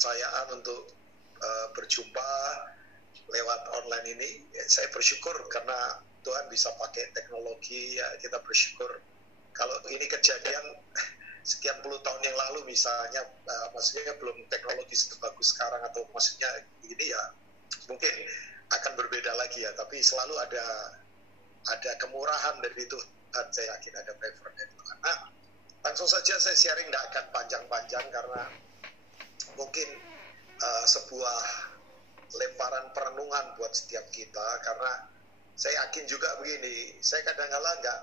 kepercayaan untuk berjumpa lewat online ini. Saya bersyukur karena Tuhan bisa pakai teknologi, ya, kita bersyukur. Kalau ini kejadian sekian puluh tahun yang lalu misalnya, maksudnya belum teknologi sebagus sekarang, atau maksudnya ini ya mungkin akan berbeda lagi ya, tapi selalu ada kemurahan dari Tuhan, saya yakin ada favor dari Tuhan. Nah, langsung saja saya sharing, tidak akan panjang-panjang karena mungkin sebuah lemparan perenungan buat setiap kita, karena saya yakin juga begini, saya kadang-kala nggak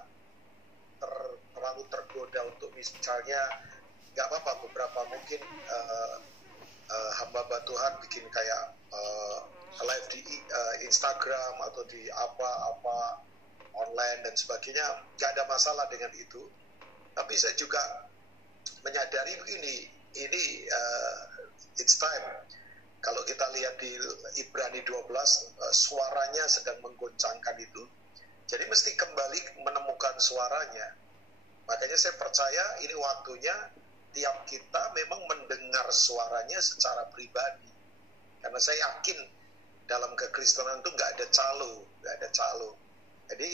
terlalu tergoda untuk misalnya, nggak apa-apa beberapa mungkin hamba Tuhan bikin kayak live di Instagram atau di apa-apa online dan sebagainya, nggak ada masalah dengan itu. Tapi saya juga menyadari begini, ini it's time. Kalau kita lihat di Ibrani 12, suaranya sedang menggoncangkan itu. Jadi mesti kembali menemukan suaranya. Makanya saya percaya ini waktunya tiap kita memang mendengar suaranya secara pribadi. Karena saya yakin dalam kekristenan itu nggak ada calo. Jadi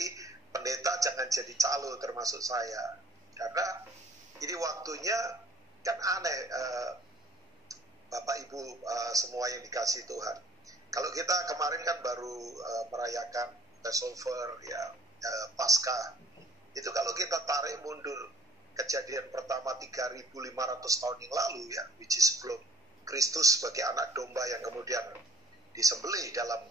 pendeta jangan jadi calo termasuk saya. Karena ini waktunya kan aneh, Bapak Ibu semua yang dikasih Tuhan. Kalau kita kemarin kan baru merayakan Passover, ya, Paskah. Itu kalau kita tarik mundur kejadian pertama 3.500 tahun yang lalu, ya, which is sebelum Kristus sebagai anak domba yang kemudian disembelih dalam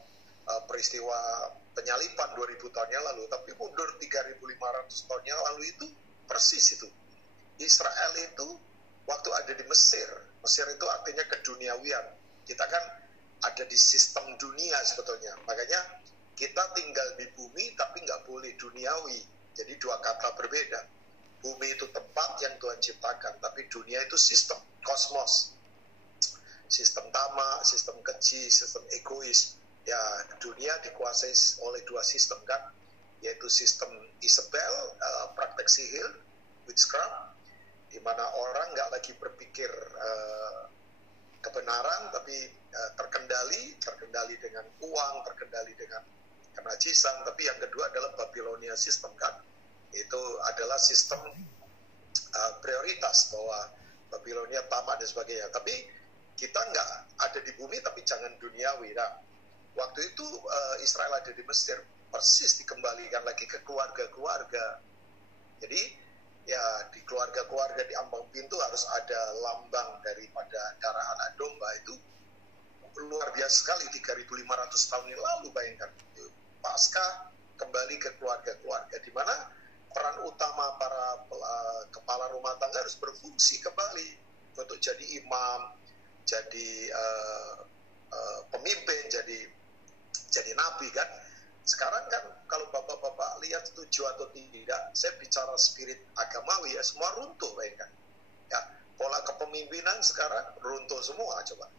peristiwa penyalipan 2000 tahun yang lalu. Tapi mundur 3.500 tahun yang lalu itu persis itu. Israel itu waktu ada di Mesir itu artinya keduniawian. Kita kan ada di sistem dunia sebetulnya. Makanya kita tinggal di bumi tapi nggak boleh duniawi. Jadi dua kata berbeda. Bumi itu tempat yang Tuhan ciptakan, tapi dunia itu sistem, kosmos. Sistem tamak, sistem keji, sistem egois. Ya, dunia dikuasai oleh dua sistem kan, yaitu sistem Isabel, praktek sihir, witchcraft, di mana orang nggak lagi berpikir kebenaran, tapi terkendali dengan uang, terkendali dengan kenajisan. Tapi yang kedua adalah Babilonia sistem kan, itu adalah sistem prioritas, bahwa Babilonia tamak dan sebagainya. Tapi kita nggak ada di bumi tapi jangan duniawi. Nah, waktu itu Israel ada di Mesir, persis dikembalikan lagi ke keluarga-keluarga. Jadi ya di keluarga-keluarga di ambang pintu harus ada lambang daripada darah anak domba. Itu luar biasa sekali. 3.500 tahun yang lalu, bayangkan, Paskah kembali ke keluarga-keluarga, di mana peran utama para kepala rumah tangga harus berfungsi kembali untuk jadi imam, jadi pemimpin, jadi nabi kan. Sekarang kan kalau bapak-bapak lihat setuju atau tidak, saya bicara spirit agamawi ya, semua runtuh, bayangkan. Ya, pola kepemimpinan sekarang runtuh semua, coba.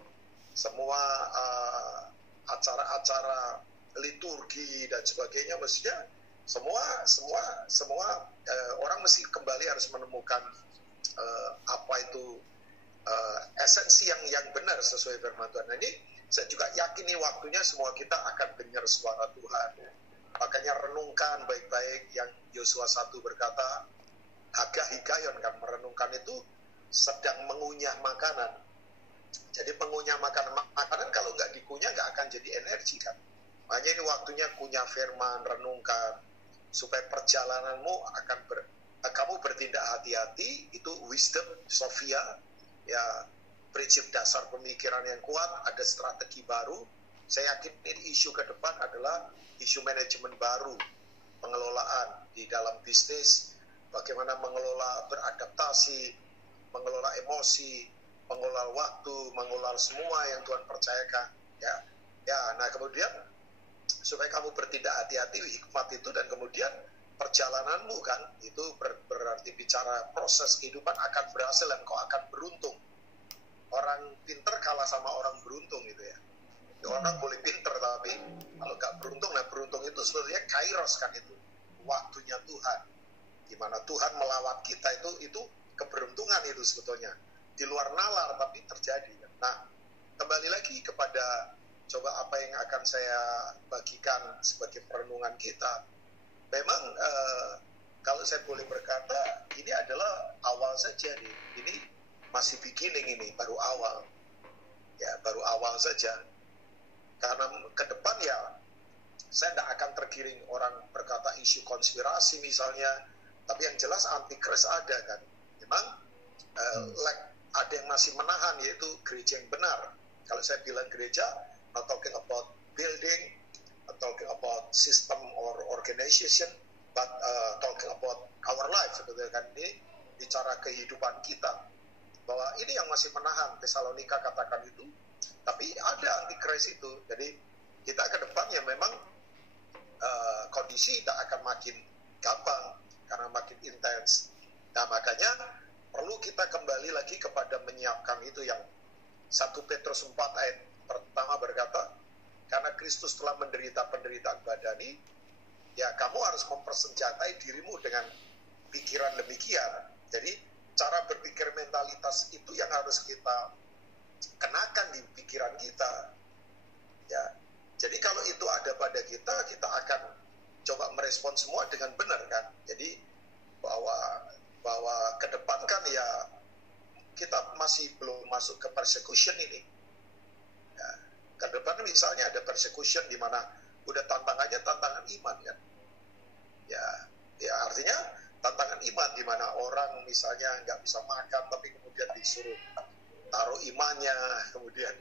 Semua acara-acara liturgi dan sebagainya, maksudnya semua orang mesti kembali harus menemukan apa itu esensi yang benar sesuai firman Tuhan. Nah, ini saya juga yakin nih waktunya semua kita akan dengar suara Tuhan. Makanya renungkan baik-baik yang Yosua 1 berkata, Hagah Hikayon kan, merenungkan itu sedang mengunyah makanan. Jadi mengunyah makanan kalau nggak dikunyah nggak akan jadi energi kan. Makanya ini waktunya kunyah firman, renungkan, supaya perjalananmu akan kamu bertindak hati-hati. Itu wisdom, Sophia, ya, prinsip dasar pemikiran yang kuat, ada strategi baru. Saya yakin ini isu ke depan adalah isu manajemen baru, pengelolaan di dalam bisnis, bagaimana mengelola, beradaptasi, mengelola emosi, mengelola waktu, mengelola semua yang Tuhan percayakan. Ya, nah kemudian supaya kamu bertindak hati-hati, hikmat itu, dan kemudian perjalananmu kan, itu berarti bicara proses kehidupan akan berhasil dan kau akan beruntung. Orang pinter kalah sama orang beruntung gitu ya. Orang boleh pinter tapi kalau nggak beruntung, nah beruntung itu sebenarnya kairos kan, itu waktunya Tuhan. Gimana Tuhan melawat kita itu keberuntungan itu sebetulnya. Di luar nalar tapi terjadi. Nah, lagi kepada coba apa yang akan saya bagikan sebagai perenungan kita. Memang kalau saya boleh berkata, ini adalah awal saja nih. Ini masih beginning, ini baru awal. Ya, baru awal saja. Karena ke depan ya saya tidak akan tergiring orang berkata isu konspirasi misalnya, tapi yang jelas antikris ada kan. Memang ada yang masih menahan, yaitu gereja yang benar. Kalau saya bilang gereja, not talking about building, not talking about system or organization, but talking about our life, sebetulnya kan, ini bicara kehidupan kita, bahwa ini yang masih menahan. Tesalonika katakan itu, tapi ada antikris itu. Jadi kita ke depan ya memang kondisi tidak akan makin gampang karena makin intens. Nah, makanya perlu kita kembali lagi kepada menyiapkan itu yang 1 Petrus 4 ayat pertama berkata, karena Kristus telah menderita penderitaan badani, ya kamu harus mempersenjatai dirimu dengan pikiran demikian. Jadi cara berpikir mentalitas itu yang harus kita kenakan di pikiran kita. Ya, jadi kalau itu ada pada kita, kita akan coba merespon semua dengan benar kan. Jadi bahwa ke depan kan ya kita masih belum masuk ke persecution ini. Ya, ke depan misalnya ada persecution di mana udah tantangannya tantangan iman kan. Ya artinya tantangan iman di mana orang misalnya nggak bisa makan tapi kemudian disuruh taruh imannya, kemudian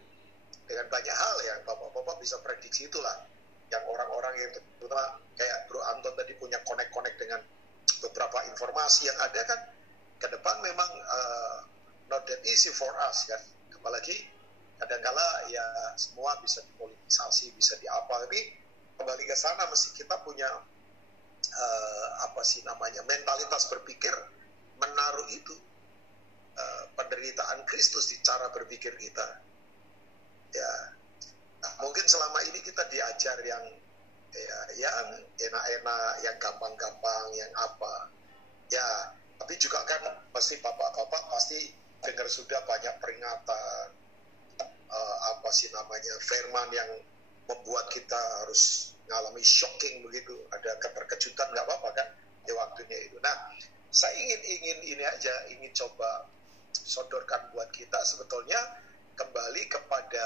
dengan banyak hal ya bapak-bapak bisa prediksi itulah yang orang-orang yang terutama kayak Bro Anton tadi punya connect dengan beberapa informasi yang ada kan ke depan memang not that easy for us kan, apalagi kadang-kala ya semua bisa dipolitisasi, bisa diapa, tapi kembali ke sana mesti kita punya mentalitas berpikir menaruh itu penderitaan Kristus di cara berpikir kita. Ya, nah, mungkin selama ini kita diajar yang enak-enak, yang gampang-gampang, yang apa. Ya, tapi juga kan pasti bapak-bapak pasti dengar sudah banyak peringatan, firman yang membuat kita harus mengalami shocking begitu, ada keterkejutan, nggak apa-apa kan di waktunya itu. Nah, saya ingin coba sodorkan buat kita sebetulnya kembali kepada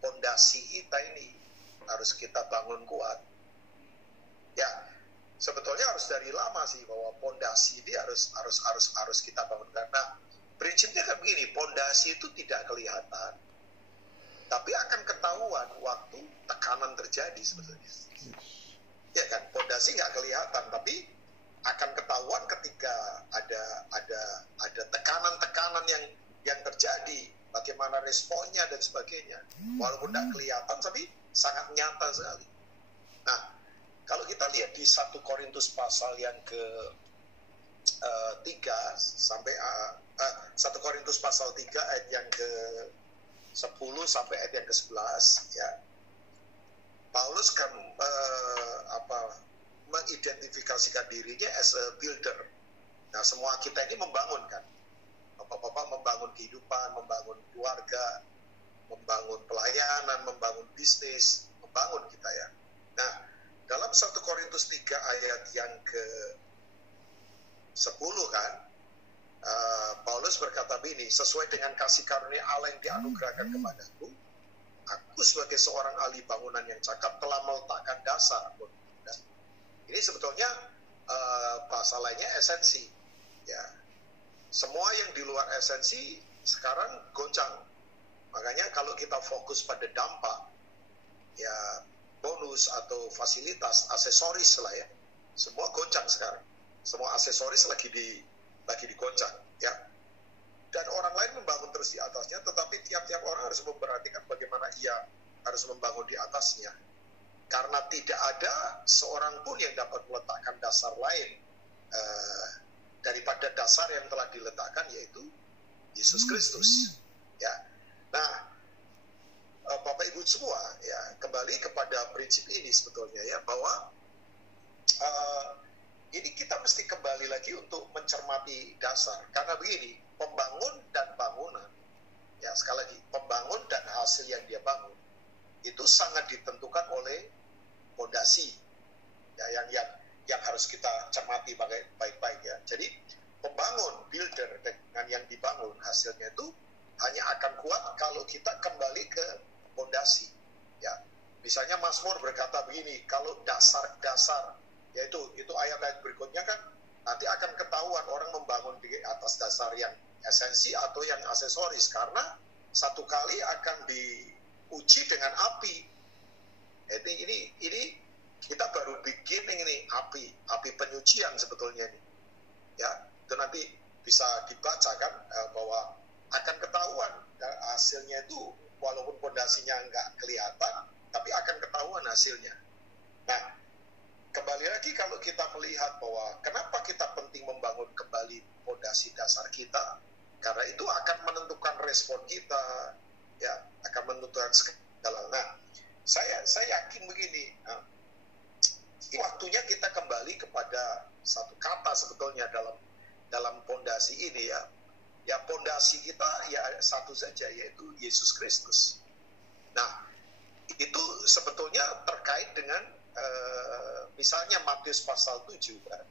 pondasi kita ini harus kita bangun kuat. Ya, sebetulnya harus dari lama sih bahwa pondasi ini harus kita bangunkan. Nah, prinsipnya kan begini, pondasi itu tidak kelihatan, tapi akan ketahuan waktu tekanan terjadi sebetulnya. Ya kan, pondasi nggak kelihatan, tapi akan ketahuan ketika ada tekanan-tekanan yang terjadi, bagaimana responnya dan sebagainya. Walaupun tidak kelihatan, tapi sangat nyata sekali. Nah, kalau kita lihat di 1 Korintus pasal yang ke 3 sampai 1 Korintus pasal 3 ayat yang ke 10 sampai ayat yang ke 11 ya. Paulus kan mengidentifikasikan dirinya as a builder. Nah, semua kita ini membangun kan. Bapak-bapak membangun kehidupan, membangun keluarga, membangun pelayanan, membangun bisnis, membangun kita ya. Nah, dalam 1 Korintus 3 ayat yang ke 10 kan, Paulus berkata begini, sesuai dengan kasih karunia Allah yang dianugerahkan kepadaku, aku sebagai seorang ahli bangunan yang cakap telah meletakkan dasar. Ini sebetulnya bahasa lainnya esensi. Ya, semua yang di luar esensi sekarang goncang. Makanya kalau kita fokus pada dampak, ya bonus atau fasilitas, aksesoris lah ya, semua goncang sekarang. Semua aksesoris lagi digoncang, ya. Dan orang lain membangun terus di atasnya, tetapi tiap-tiap orang harus memperhatikan bagaimana ia harus membangun di atasnya. Karena tidak ada seorang pun yang dapat meletakkan dasar lain daripada dasar yang telah diletakkan, yaitu Yesus Kristus. Ya, nah, Bapak Ibu semua, ya kembali kepada prinsip ini sebetulnya ya, bahwa ini kita mesti kembali lagi untuk mencermati dasar. Karena begini, pembangun dan bangunan, ya sekali lagi, pembangun dan hasil yang dia bangun tepat kalau kita kembali ke pondasi. Ya, misalnya Mazmur berkata begini, kalau dasar-dasar, yaitu itu ayat-ayat berikutnya kan nanti akan ketahuan orang membangun di atas dasar yang esensi atau yang aksesoris, karena satu kali akan diuji dengan api. Ini kita baru beginning ini, api penyucian sebetulnya ini. Ya, itu nanti bisa dibaca kan bahwa akan ketahuan hasilnya itu, walaupun pondasinya nggak kelihatan, tapi akan ketahuan hasilnya. Nah, kembali lagi kalau kita melihat bahwa kenapa kita penting membangun kembali pondasi dasar kita, karena itu akan menentukan respon kita, ya, akan menentukan segala. Nah, saya yakin begini, waktunya kita kembali kepada satu kata sebetulnya dalam pondasi ini, ya. Ya, pondasi kita ya satu saja, yaitu Yesus Kristus. Nah, itu sebetulnya terkait dengan misalnya Matius pasal 7 kan,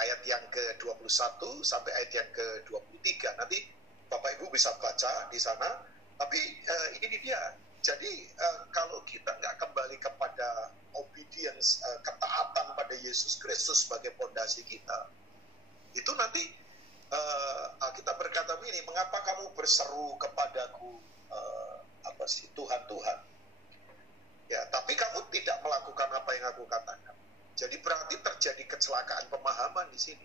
ayat yang ke-21 sampai ayat yang ke-23. Nanti Bapak Ibu bisa baca di sana. Tapi ini dia. Jadi kalau kita nggak kembali kepada obedience, ketaatan pada Yesus Kristus sebagai pondasi kita, itu nanti kita berkata begini, mengapa kamu berseru kepadaku, Tuhan, Tuhan? Ya, tapi kamu tidak melakukan apa yang aku katakan. Jadi berarti terjadi kecelakaan pemahaman di sini.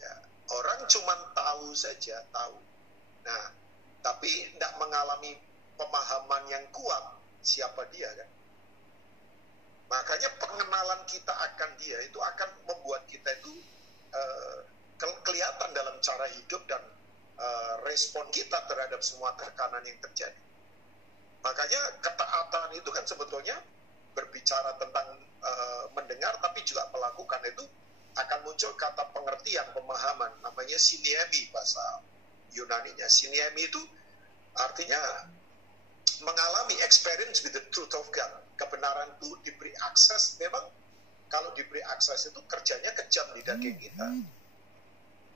Ya, orang cuma tahu saja, tahu. Nah, tapi tidak mengalami pemahaman yang kuat siapa dia kan. Makanya pengenalan kita akan dia itu akan membuat kita itu kelihatan dalam cara hidup dan respon kita terhadap semua tekanan yang terjadi. Makanya ketaatan itu kan sebetulnya berbicara tentang mendengar tapi juga melakukan. Itu akan muncul kata pengertian, pemahaman, namanya siniemi bahasa Yunaninya. Siniemi itu artinya mengalami experience with the truth of God. Kebenaran itu diberi akses. Memang kalau diberi akses itu kerjanya kejam di daging kita.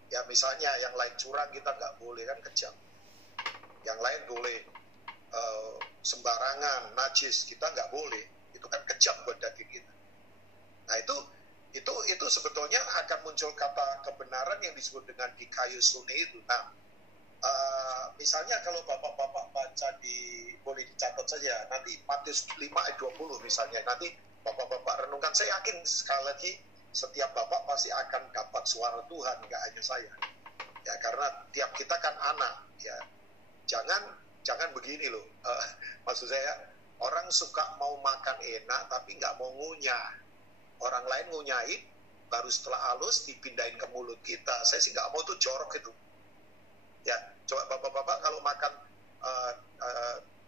Ya, misalnya yang lain curang, kita nggak boleh kan, kejam. Yang lain boleh sembarangan, najis, kita nggak boleh. Itu kan kejam buat daging kita. Nah, itu sebetulnya akan muncul kata kebenaran yang disebut dengan dikaiosune itu. Nah, misalnya kalau bapak-bapak baca boleh dicatat saja, nanti Matius 5 ayat 20 misalnya, nanti bapak-bapak renungkan. Saya yakin sekali lagi setiap bapak pasti akan dapat suara Tuhan, nggak hanya saya. Ya, karena tiap kita kan anak, ya. Jangan begini loh. Maksud saya, orang suka mau makan enak tapi nggak mau ngunyah. Orang lain ngunyahin, baru setelah halus dipindahin ke mulut kita. Saya sih nggak mau tuh, jorok itu. Ya, coba bapak-bapak kalau makan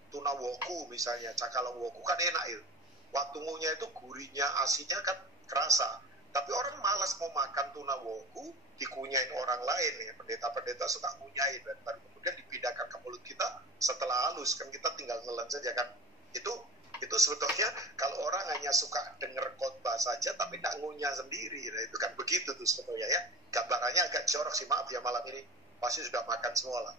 tuna woku misalnya, cakalang woku kan enak itu. Waktu ngunyah itu gurihnya, asinnya kan kerasa. Tapi orang malas mau makan tuna woku, dikunyain orang lain. Ya. Pendeta-pendeta suka kunyain, dan kemudian dipindahkan ke mulut kita setelah halus. Kan kita tinggal nelen saja kan. Itu sebetulnya kalau orang hanya suka dengar khotbah saja, tapi tidak ngunyah sendiri. Nah, itu kan begitu tuh sebetulnya ya. Gambarannya agak jorok sih, maaf ya malam ini. Pasti sudah makan semua lah.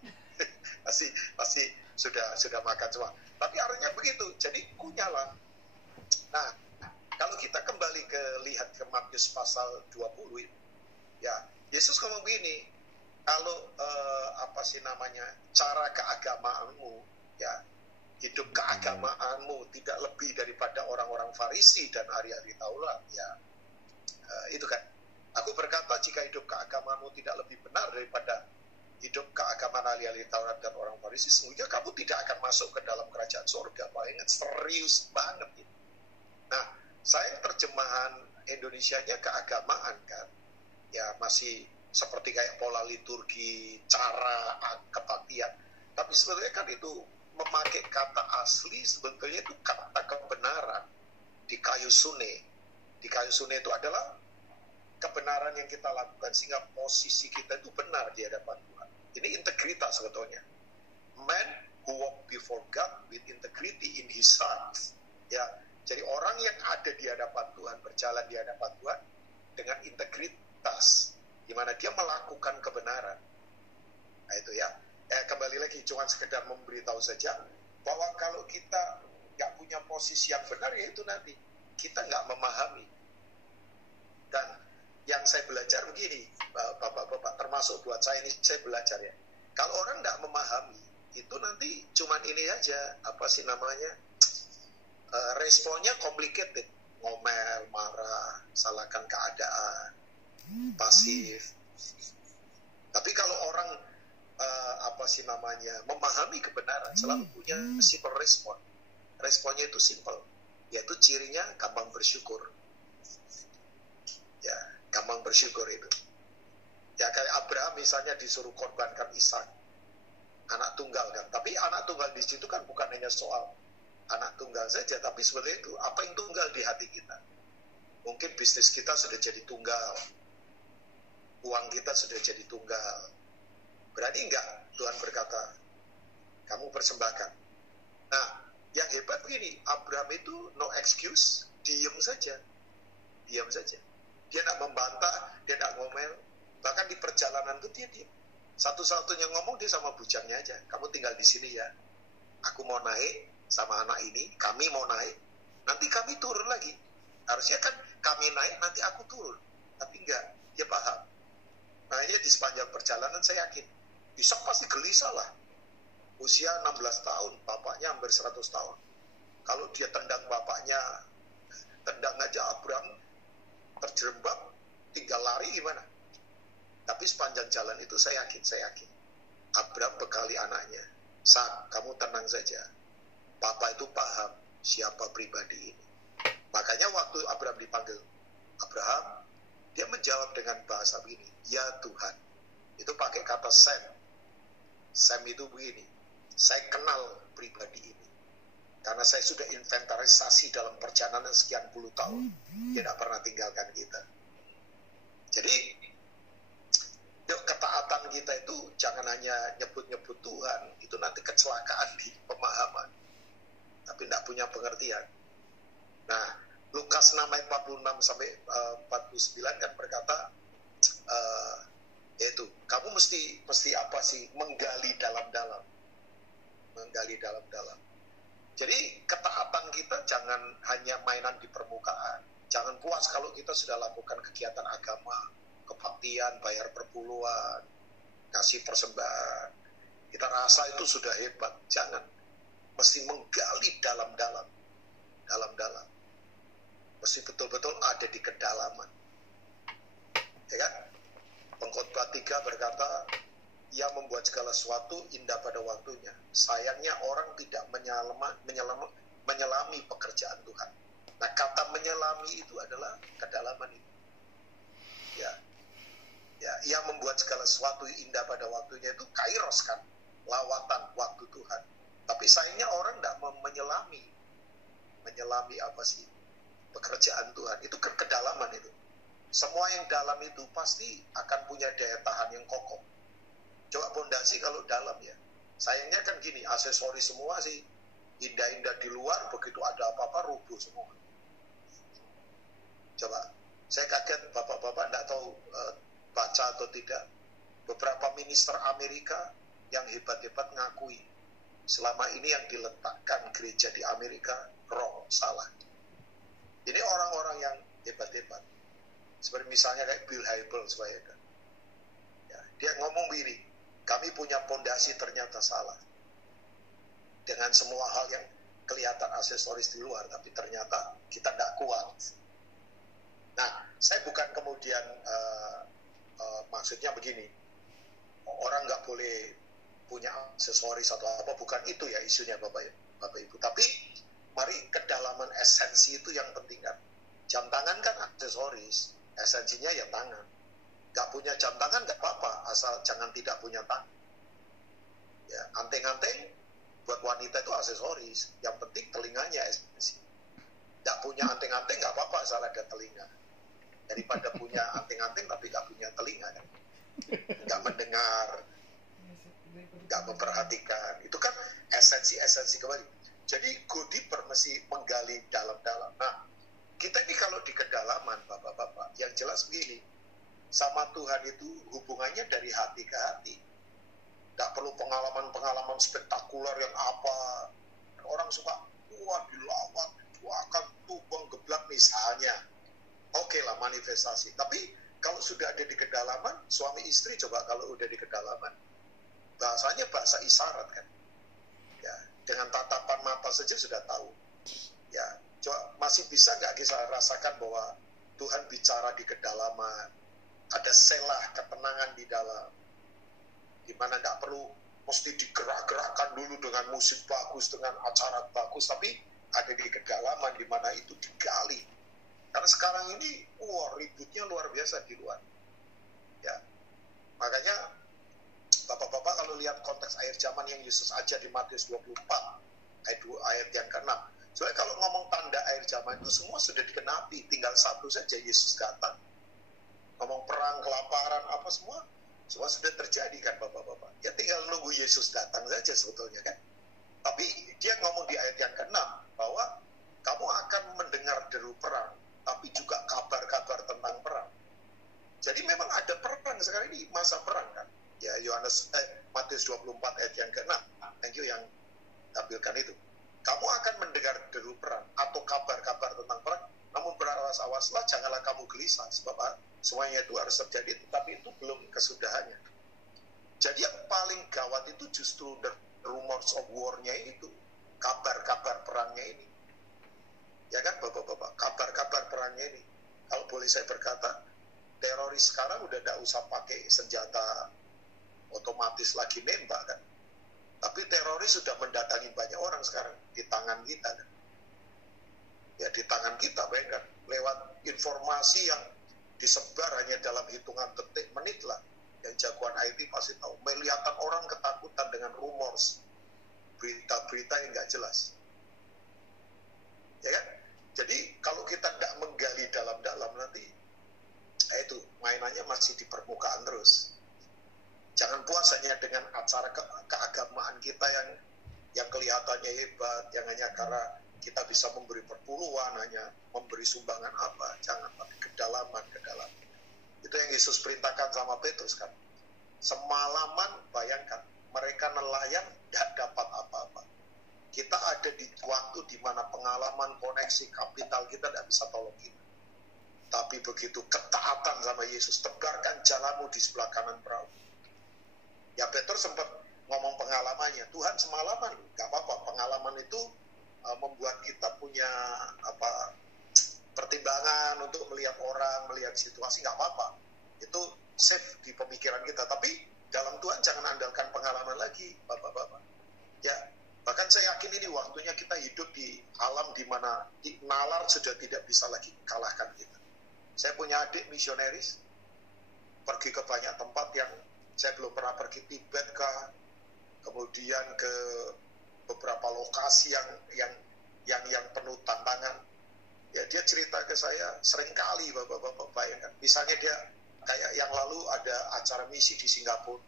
pasti sudah makan semua. Tapi artinya begitu. Jadi kunyahlah. Nah, kalau kita kembali lihat ke Matius pasal 20, ya, Yesus ngomong begini, kalau cara keagamaanmu, ya, hidup keagamaanmu tidak lebih daripada orang-orang Farisi dan ahli-ahli Taurat, ya, itu kan. Aku berkata, jika hidup keagamaanmu tidak lebih benar daripada hidup keagamaan ahli-ahli Taurat dan orang Farisi, sesungguhnya kamu tidak akan masuk ke dalam kerajaan surga. Pak, ingat, serius banget ini. Nah, saya terjemahan Indonesianya keagamaan kan, ya masih seperti kayak pola liturgi, cara kebaktian. Tapi sebetulnya kan itu memakai kata asli, sebetulnya itu kata kebenaran. Dikaiosune. Dikaiosune itu adalah kebenaran yang kita lakukan sehingga posisi kita itu benar di hadapan Tuhan. Ini integritas sebetulnya. Man who walk before God with integrity in his heart. Ya, jadi orang yang ada di hadapan Tuhan, berjalan di hadapan Tuhan dengan integritas, di mana dia melakukan kebenaran. Nah, itu ya. kembali lagi cuma sekedar memberitahu saja bahwa kalau kita nggak punya posisi yang benar, ya itu nanti kita nggak memahami. Dan yang saya belajar begini, bapak-bapak, termasuk buat saya ini, saya belajar ya, kalau orang nggak memahami itu nanti cuman ini aja, apa sih namanya, responnya complicated, ngomel, marah, salahkan keadaan, pasif. Tapi kalau orang apa sih namanya, memahami kebenaran, selalu punya simple respon. Responnya itu simple, yaitu cirinya gampang bersyukur. Ya, gampang bersyukur itu. Ya kayak Abraham misalnya disuruh korbankan Ishak, anak tunggal kan. Tapi anak tunggal di situ kan bukan hanya soal anak tunggal saja, tapi sebenarnya itu apa yang tunggal di hati kita. Mungkin bisnis kita sudah jadi tunggal, uang kita sudah jadi tunggal. Berani enggak Tuhan berkata, kamu persembahkan. Nah, yang hebat begini, Abraham itu no excuse, diam saja. Diam saja. Dia tidak membantah, dia tidak ngomel. Bahkan di perjalanan itu dia diam. Satu-satunya ngomong dia sama bujangnya aja. Kamu tinggal di sini ya. Aku mau naik sama anak ini, kami mau naik. Nanti kami turun lagi. Harusnya kan kami naik, nanti aku turun. Tapi enggak, dia paham. Makanya di sepanjang perjalanan saya yakin, Ishak pasti gelisah lah. Usia 16 tahun, bapaknya hampir 100 tahun. Kalau dia tendang bapaknya, tendang aja Abraham terjerembab, tinggal lari gimana? Tapi sepanjang jalan itu saya yakin. Abraham bekali anaknya. Sak, kamu tenang saja. Papa itu paham siapa pribadi ini. Makanya waktu Abraham dipanggil Abraham, dia menjawab dengan bahasa begini, ya Tuhan. Itu pakai kata Sam. Sam itu begini, saya kenal pribadi ini. Karena saya sudah inventarisasi dalam perjalanan sekian puluh tahun. Dia tidak pernah tinggalkan kita. Jadi, yuk, ketaatan kita itu jangan hanya nyebut-nyebut Tuhan. Itu nanti kecelakaan di pemahaman. Tapi tidak punya pengertian. Nah, Lukas 6 ayat 46-49 kan berkata, yaitu kamu mesti apa sih, menggali dalam-dalam. Jadi ketaatan kita jangan hanya mainan di permukaan. Jangan puas kalau kita sudah lakukan kegiatan agama, kebaktian, bayar perpuluhan, kasih persembahan. Kita rasa itu sudah hebat. Jangan. Mesti menggali dalam-dalam. Mesti betul-betul ada di kedalaman. Ya kan? Pengkhotbah 3 berkata, ia membuat segala sesuatu indah pada waktunya. Sayangnya orang tidak menyelami pekerjaan Tuhan. Nah, kata menyelami itu adalah kedalaman itu. Ya, ia membuat segala sesuatu indah pada waktunya itu kairos kan, lawatan waktu Tuhan. Tapi sayangnya orang tidak menyelami apa sih pekerjaan Tuhan. Itu kedalaman itu. Semua yang dalam itu pasti akan punya daya tahan yang kokoh. Coba pondasi kalau dalam ya. Sayangnya kan gini, aksesoris semua sih indah-indah di luar, begitu ada apa-apa rubuh semua. Coba, saya kaget bapak-bapak tidak tahu baca atau tidak. Beberapa minister Amerika yang hebat-hebat ngakui selama ini yang diletakkan gereja di Amerika wrong, salah. Ini orang-orang yang hebat-hebat. Seperti misalnya kayak Bill Hybels, ya, dia ngomong begini, kami punya pondasi ternyata salah. Dengan semua hal yang kelihatan aksesoris di luar, tapi ternyata kita tidak kuat. Nah, saya bukan kemudian maksudnya begini, orang nggak boleh punya aksesoris atau apa, bukan itu ya isunya Bapak Ibu. Tapi mari kedalaman esensi itu yang penting kan. Jam tangan kan aksesoris, esensinya ya tangan. Gak punya jam tangan gak apa-apa, asal jangan tidak punya tangan. Ya, anteng-anteng buat wanita itu aksesoris, yang penting telinganya esensi. Gak punya anteng-anteng gak apa-apa asal ada telinga. Daripada punya anteng-anteng tapi gak punya telinga kan. Gak mendengar, gak memperhatikan. Itu kan esensi-esensi kembali. Jadi go deeper mesti menggali dalam-dalam. Nah, kita ini kalau di kedalaman Bapak-bapak, yang jelas begini, sama Tuhan itu hubungannya dari hati ke hati. Nggak perlu pengalaman-pengalaman spektakuler yang apa. Orang suka, wah dilawan, akan tumbang geblak misalnya. Oke lah manifestasi. Tapi kalau sudah ada di kedalaman, suami istri coba kalau udah di kedalaman, bahasanya bahasa isyarat kan. Ya, dengan tatapan mata saja sudah tahu. Ya, coba masih bisa nggak kita rasakan bahwa Tuhan bicara di kedalaman, ada selah ketenangan di dalam, di mana nggak perlu mesti digerak-gerakkan dulu dengan musik bagus, dengan acara bagus, tapi ada di kedalaman di mana itu digali. Karena sekarang ini, ributnya luar biasa di luar. Ya, makanya Bapak-bapak kalau lihat konteks akhir zaman yang Yesus ajar di Matius 24 ayat yang ke-6. Soalnya kalau ngomong tanda akhir zaman itu semua sudah dikenapi, tinggal satu saja, Yesus datang. Ngomong perang, kelaparan, apa semua sudah terjadi kan Bapak-bapak. Ya tinggal nunggu Yesus datang saja sebetulnya kan. Tapi dia ngomong di ayat yang ke-6 bahwa kamu akan mendengar deru perang, tapi juga kabar-kabar tentang perang. Jadi memang ada perang sekarang ini, masa perang kan. Ya Matius 24 ayat yang ke-6. Thank you yang tampilkan itu. Kamu akan mendengar deru perang atau kabar-kabar tentang perang, namun berawas-awaslah, janganlah kamu gelisah, sebab semuanya itu harus terjadi, tetapi itu belum kesudahannya. Jadi yang paling gawat itu justru the rumors of war-nya itu, kabar-kabar perangnya ini. Ya kan Bapak-bapak, kabar-kabar perangnya ini. Kalau boleh saya berkata, teroris sekarang udah tidak usah pakai senjata otomatis lagi nembak kan. Tapi teroris sudah mendatangi banyak orang sekarang di tangan kita kan. Ya di tangan kita bayangkan, lewat informasi yang disebar hanya dalam hitungan detik menit lah. Yang jagoan IT pasti tahu. Melihatan orang ketakutan dengan rumors, berita-berita yang nggak jelas. Ya kan? Jadi kalau kita tidak menggali dalam-dalam nanti, itu mainannya masih di permukaan terus. Jangan puas hanya dengan acara keagamaan kita yang kelihatannya hebat, yang hanya karena kita bisa memberi perpuluhan, hanya memberi sumbangan apa. Jangan, tapi kedalaman. Itu yang Yesus perintahkan sama Petrus kan. Semalaman bayangkan, mereka nelayan tidak dapat apa-apa. Kita ada di waktu di mana pengalaman, koneksi, kapital kita tidak bisa tolong kita. Tapi begitu ketaatan sama Yesus, tebarkan jalanmu di sebelah kanan perahu. Ya Petrus sempat ngomong pengalamannya, Tuhan semalaman, gak apa-apa, pengalaman itu membuat kita punya pertimbangan untuk melihat orang, melihat situasi, gak apa-apa. Itu safe di pemikiran kita, tapi dalam Tuhan jangan andalkan pengalaman lagi, Bapak-bapak. Ya, bahkan saya yakin ini waktunya kita hidup di alam di mana nalar sudah tidak bisa lagi kalahkan kita. Saya punya adik misionaris, pergi ke banyak tempat yang saya belum pernah pergi, Tibet kah, kemudian ke beberapa lokasi yang penuh tantangan. Ya dia cerita ke saya seringkali Bapak-bapak bayangkan. Misalnya dia kayak yang lalu ada acara misi di Singapura.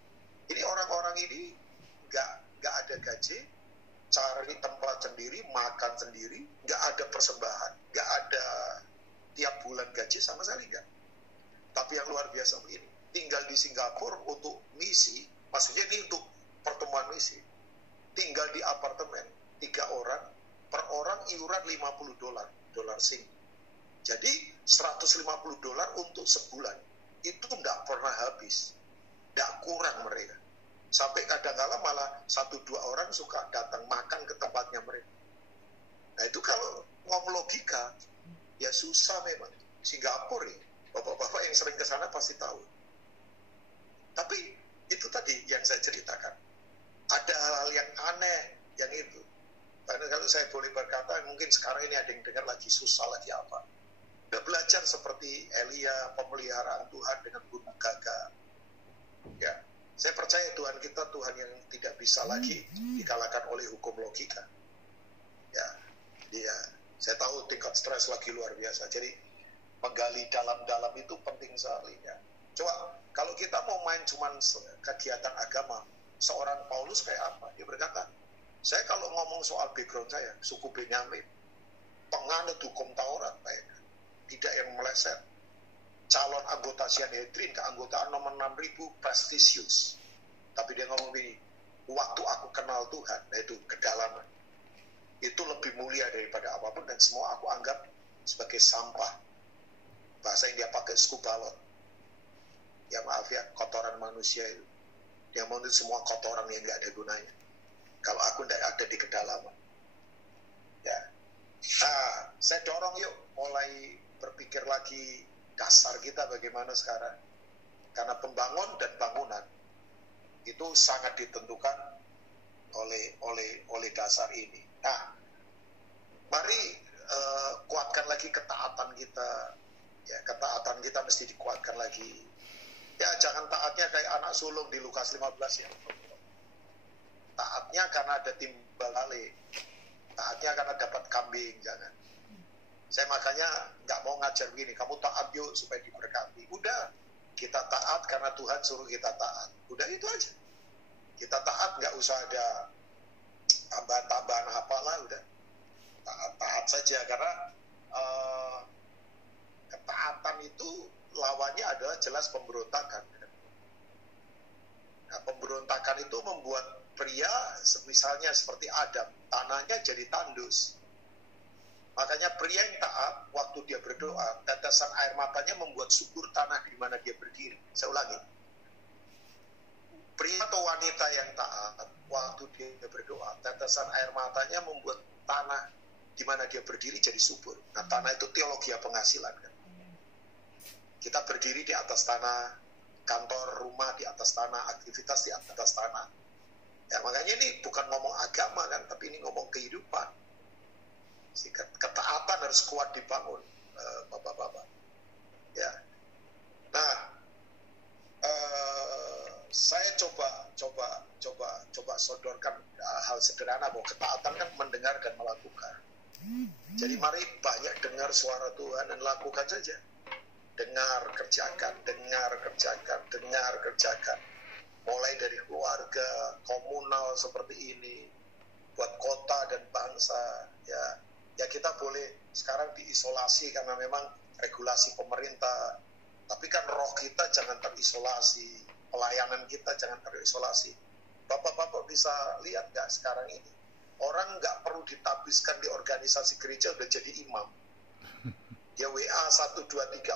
Ini orang-orang ini nggak ada gaji, cari tempat sendiri, makan sendiri, nggak ada persembahan, nggak ada tiap bulan gaji sama sekali nggak. Tapi yang luar biasa begini, tinggal di Singapura untuk misi, maksudnya ini untuk pertemuan misi, tinggal di apartemen 3 orang, per orang iuran $50, dolar Sing. Jadi $150 untuk sebulan, itu tidak pernah habis, tidak kurang mereka. Sampai kadang-kala malah 1-2 orang suka datang makan ke tempatnya mereka. Nah itu kalau ngomong logika, ya susah memang. Singapura ya, bapak-bapak yang sering ke sana pasti tahu. Tapi itu tadi yang saya ceritakan. Ada hal-hal yang aneh yang itu. Karena kalau saya boleh berkata, mungkin sekarang ini ada yang dengar lagi susah lagi apa. Udah belajar seperti Elia, pemeliharaan Tuhan dengan gunung gagah. Ya, saya percaya Tuhan kita Tuhan yang tidak bisa lagi dikalahkan oleh hukum logika. Ya, dia. Saya tahu tingkat stres lagi luar biasa. Jadi menggali dalam-dalam itu penting sekali. Ya. Coba kalau kita mau main cuman kegiatan agama, seorang Paulus kayak apa? Dia berkata, saya kalau ngomong soal background saya, suku Benyamin, penganut hukum Taurat, tidak yang meleset. Calon anggota Sanhedrin, keanggotaan nomor 6.000, prestisius. Tapi dia ngomong gini, waktu aku kenal Tuhan, yaitu kedalaman, itu lebih mulia daripada apapun, dan semua aku anggap sebagai sampah. Bahasa yang dia pakai skubalot. Ya maaf ya, kotoran manusia itu. Dia mau itu semua kotoran yang gak ada gunanya. Kalau aku tidak ada di kedalaman. Ya. Nah, saya dorong yuk mulai berpikir lagi dasar kita bagaimana sekarang. Karena pembangun dan bangunan itu sangat ditentukan oleh dasar ini. Nah, mari kuatkan lagi ketaatan kita. Ya, ketaatan kita mesti dikuatkan lagi. Ya, jangan taatnya kayak anak sulung di Lukas 15 ya. Taatnya karena ada timbal balik. Taatnya karena dapat kambing, jangan. Saya makanya nggak mau ngajar begini, kamu taat yuk supaya diberkati. Udah, kita taat karena Tuhan suruh kita taat. Udah itu aja. Kita taat, nggak usah ada tambahan-tambahan apalah, udah. Taat saja, karena ketaatan itu lawannya adalah jelas pemberontakan. Nah, pemberontakan itu membuat pria misalnya seperti Adam, tanahnya jadi tandus. Makanya pria yang taat, waktu dia berdoa, tetesan air matanya membuat subur tanah di mana dia berdiri. Saya ulangi. Pria atau wanita yang taat, waktu dia berdoa, tetesan air matanya membuat tanah di mana dia berdiri jadi subur. Nah, tanah itu teologi penghasilan kan. Kita berdiri di atas tanah, kantor, rumah di atas tanah, aktivitas di atas tanah. Ya, makanya ini bukan ngomong agama kan, tapi ini ngomong kehidupan. Ketaatan harus kuat dibangun, bapak-bapak. Ya. Nah, saya coba sodorkan hal sederhana bahwa ketaatan kan mendengar dan melakukan. Jadi mari banyak dengar suara Tuhan dan lakukan saja. Dengar, kerjakan, dengar, kerjakan, dengar, kerjakan. Mulai dari keluarga, komunal seperti ini, buat kota dan bangsa, ya kita boleh sekarang diisolasi karena memang regulasi pemerintah, tapi kan roh kita jangan terisolasi, pelayanan kita jangan terisolasi. Bapak-bapak bisa lihat nggak sekarang ini, orang nggak perlu ditabiskan di organisasi gereja udah jadi imam. Ya WA 1, 2, 3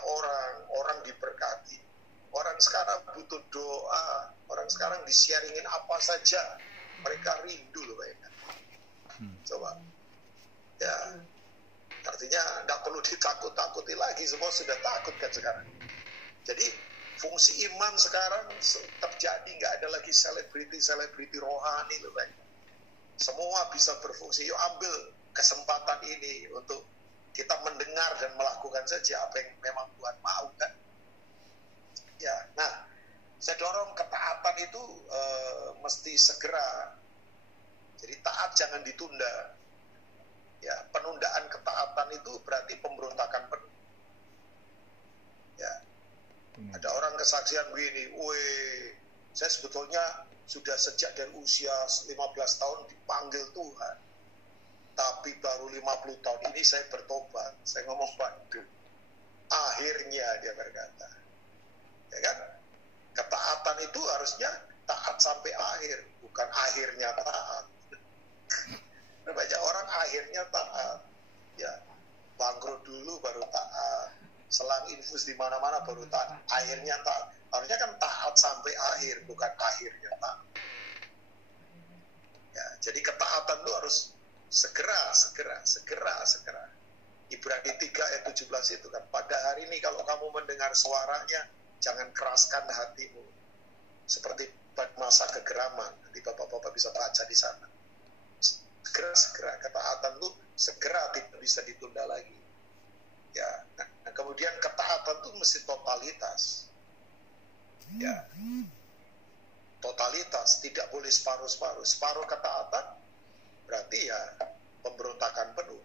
orang diberkati. Orang sekarang butuh doa, orang sekarang di-sharingin apa saja, mereka rindu loh Pak. Coba. Ya, artinya nggak perlu ditakut-takuti lagi, semua sudah takut kan sekarang. Jadi fungsi iman sekarang terjadi, nggak ada lagi selebriti rohani loh Pak. Semua bisa berfungsi. Yuk ambil kesempatan ini untuk kita mendengar dan melakukan saja apa yang memang Tuhan mau kan. Ya, nah, saya dorong ketaatan itu mesti segera. Jadi taat jangan ditunda. Ya, penundaan ketaatan itu berarti pemberontakan penuh. Ya, ada orang kesaksian begini, weh, saya sebetulnya sudah sejak dari usia 15 tahun dipanggil Tuhan. Tapi baru 50 tahun ini saya bertobat. Saya ngomong, waduh, akhirnya dia berkata. Ya kan? Ketaatan itu harusnya taat sampai akhir, bukan akhirnya taat. Banyak orang akhirnya taat. Ya, bangkrut dulu baru taat. Selang infus di mana-mana baru taat. Akhirnya taat. Harusnya kan taat sampai akhir, bukan akhirnya taat. Ya, jadi ketaatan itu harus segera. Ibrani 3 ayat 17 itu kan, pada hari ini kalau kamu mendengar suaranya, jangan keraskan hatimu. Seperti pada masa kegeraman, nanti bapak-bapak bisa baca di sana. Segera, ketaatan itu segera, tidak bisa ditunda lagi. Ya, nah kemudian ketaatan itu mesti totalitas. Ya, totalitas, tidak boleh separuh-separuh. Separuh ketaatan berarti ya pemberontakan penuh.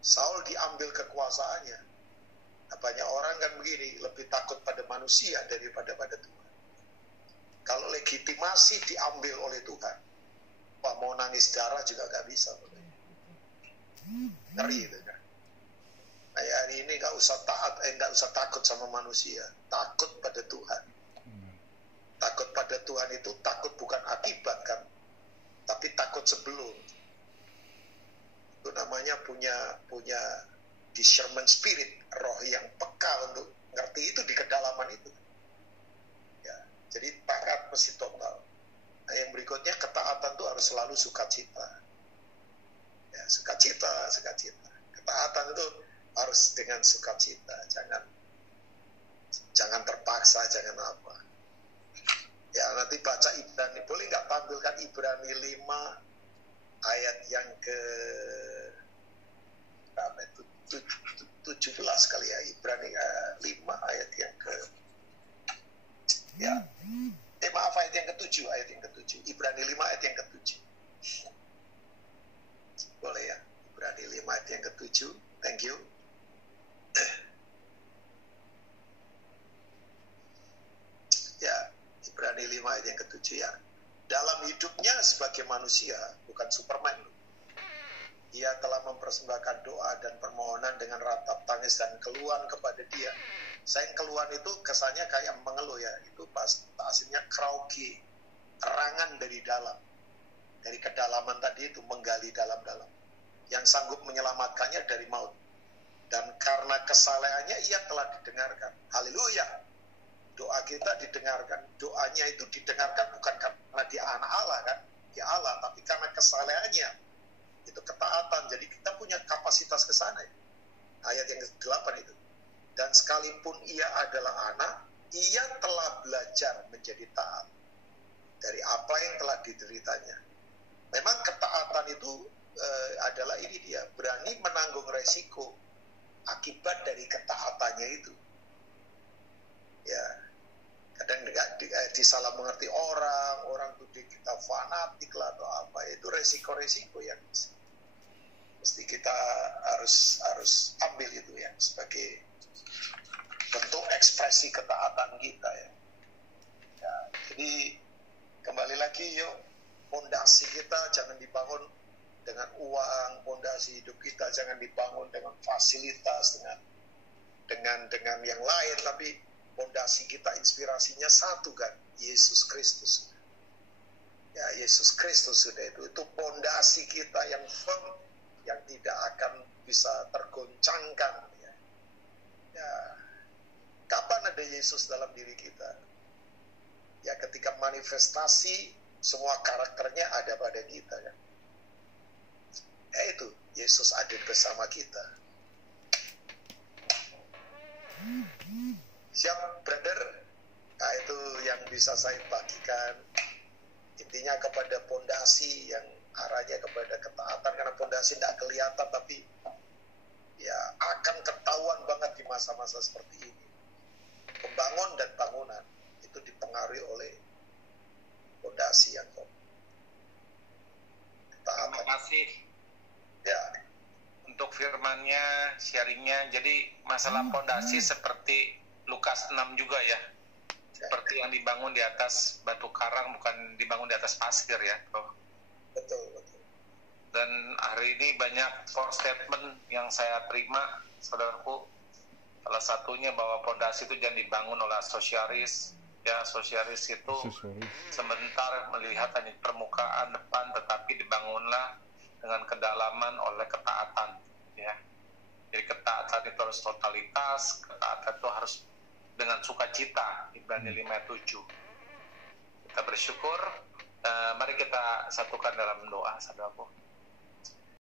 Saul diambil kekuasaannya. Nah, banyak orang kan begini, lebih takut pada manusia daripada pada Tuhan. Kalau legitimasi diambil oleh Tuhan, Pak mau nangis darah juga gak bisa. Ngeri itu kan. Nah, hari ini gak usah takut sama manusia, takut pada Tuhan. Takut pada Tuhan itu takut bukan akibat kan, tapi takut sebelum. Itu namanya punya discernment spirit, roh yang peka untuk ngerti itu di kedalaman itu. Ya, jadi taat mesti total. Nah, yang berikutnya ketaatan itu harus selalu sukacita. Ya, sukacita. Ketaatan itu harus dengan sukacita, jangan terpaksa, jangan apa. Ya, nanti baca Ibrani, boleh nggak tampilkan Ibrani 5 ayat yang ke berapa itu? 17 kali ya, Ibrani 5 ayat yang ke ya. Maaf, ayat yang ke-7, Ibrani 5 ayat yang ke-7. Boleh ya, Ibrani 5 ayat yang ke-7. Thank you. Ya, Ibrani 5 ayat yang ke-7 ya. Dalam hidupnya sebagai manusia, bukan Superman. Ia telah mempersembahkan doa dan permohonan dengan ratap tangis dan keluhan kepada Dia. Saya keluhan itu kesannya kayak mengeluh ya. Itu pas aslinya krauki, terangan dari dalam. Dari kedalaman tadi itu menggali dalam-dalam. Yang sanggup menyelamatkannya dari maut. Dan karena kesalehannya ia telah didengarkan. Haleluya. Doa kita didengarkan. Doanya itu didengarkan bukan karena dia anak Allah kan. Dia Allah, tapi karena kesalehannya. Itu ketaatan. Jadi kita punya kapasitas ke sana. Ayat yang ke-8 itu. Dan sekalipun ia adalah anak, ia telah belajar menjadi taat dari apa yang telah dideritanya. Memang ketaatan itu adalah ini dia, berani menanggung resiko akibat dari ketaatannya itu. Ya, kadang disalah mengerti orang tuh kita fanatik lah atau apa, itu resiko-resiko yang mesti kita harus ambil itu ya sebagai bentuk ekspresi ketaatan kita ya. Ya, jadi kembali lagi yuk, fondasi kita jangan dibangun dengan uang, fondasi hidup kita jangan dibangun dengan fasilitas, dengan yang lain, tapi fondasi kita inspirasinya satu kan, Yesus Kristus. Ya, Yesus Kristus sudah itu fondasi kita yang firm, yang tidak akan bisa tergoncangkan ya. Ya, kapan ada Yesus dalam diri kita? Ya, ketika manifestasi semua karakternya ada pada kita kan. Ya itu, Yesus ada bersama kita. Siap, brother? Nah, itu yang bisa saya bagikan. Intinya kepada fondasi yang arahnya kepada ketaatan, karena fondasi tidak kelihatan tapi ya akan ketahuan banget di masa-masa seperti ini. Pembangun dan bangunan itu dipengaruhi oleh fondasi yang kokoh. Terima kasih ya untuk firman-Nya, sharing-nya. Jadi masalah fondasi seperti Lukas 6 juga ya. Seperti yang dibangun di atas batu karang, bukan dibangun di atas pasir ya. Betul. Dan hari ini banyak statement yang saya terima, saudaraku. Salah satunya bahwa fondasi itu jangan dibangun oleh sosialis. Ya, sosialis itu sebentar melihat hanya permukaan depan, tetapi dibangunlah dengan kedalaman oleh ketaatan. Ya, jadi ketaatan itu harus totalitas, ketaatan itu harus dengan sukacita. Ibrani 5:7. Kita bersyukur. Mari kita satukan dalam doa, saudaraku.